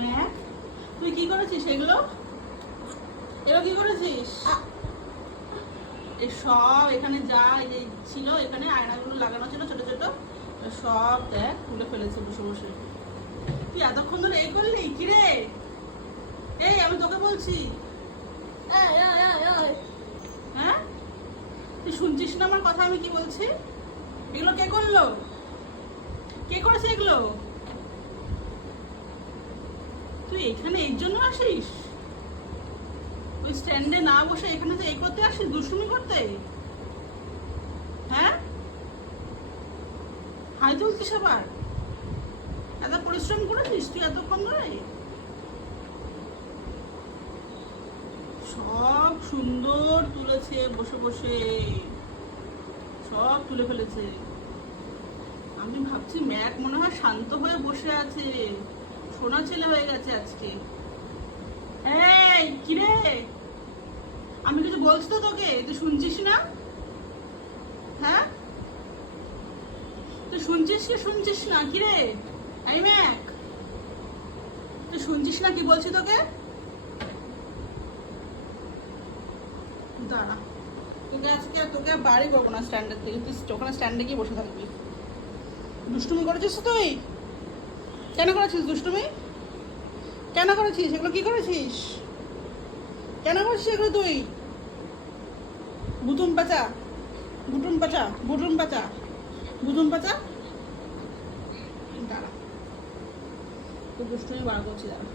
Mac, তুই কি করেছিস এগুলো? এগুলো কি করেছিস? এই সব এখানে যা এই যে ছিল, এখানে আয়নাগুলো লাগানো ছিল ছোট ছোট, সব দেখ তুলে ফেলেছে বসে বসে। তুই এতক্ষণ ধরে এই করলি কি রে? এই আমি তোকে বলছি, হ্যাঁ তুই শুনছিস না আমার কথা? আমি কি বলছি? এগুলো কে করলো? কে করেছে এগুলো? তুই এখানে এর জন্য আসিস? ওই স্ট্যান্ডে না বসে এখানে তো এই করতে আসিস, দুষ্টুমি করতে? হ্যাঁ, হাই তুলছিস আবার? এত পরিশ্রম করেছিস তুই এতক্ষণ ধরে? সব সুন্দর তুলেছে বসে বসে, সব তুলে ফেলেছে। আমি ভাবছি ম্যাক মনে হয় শান্ত হয়ে বসে আছে, সোনা ছেলে হয়ে গেছে আজকে। এই কিরে, আমি কিছু বলছি তো তোকে, তুই শুনছিস না? হ্যাঁ, তুই শুনছিস কি শুনছিস না? কিরে এই ম্যাক, তুই শুনছিস না কি বলছি তোকে? দাঁড়া, তোকে বাড়ি করবো না স্ট্যান্ডের থেকে, তুই ওখানে স্ট্যান্ডে গিয়ে বসে থাকবি। দুষ্টুমি করেছিস তুই? কেন করেছিস দুষ্টুমি? কেন করেছিস এগুলো? কি করেছিস? কেন করছিস এগুলো তুই? বুতুম পাচা, বুটুম পাচা, বুটুম পাচা, বুতুম পাচা। দাঁড়া, তুই দুষ্টুমি বার করছি, দাঁড়া।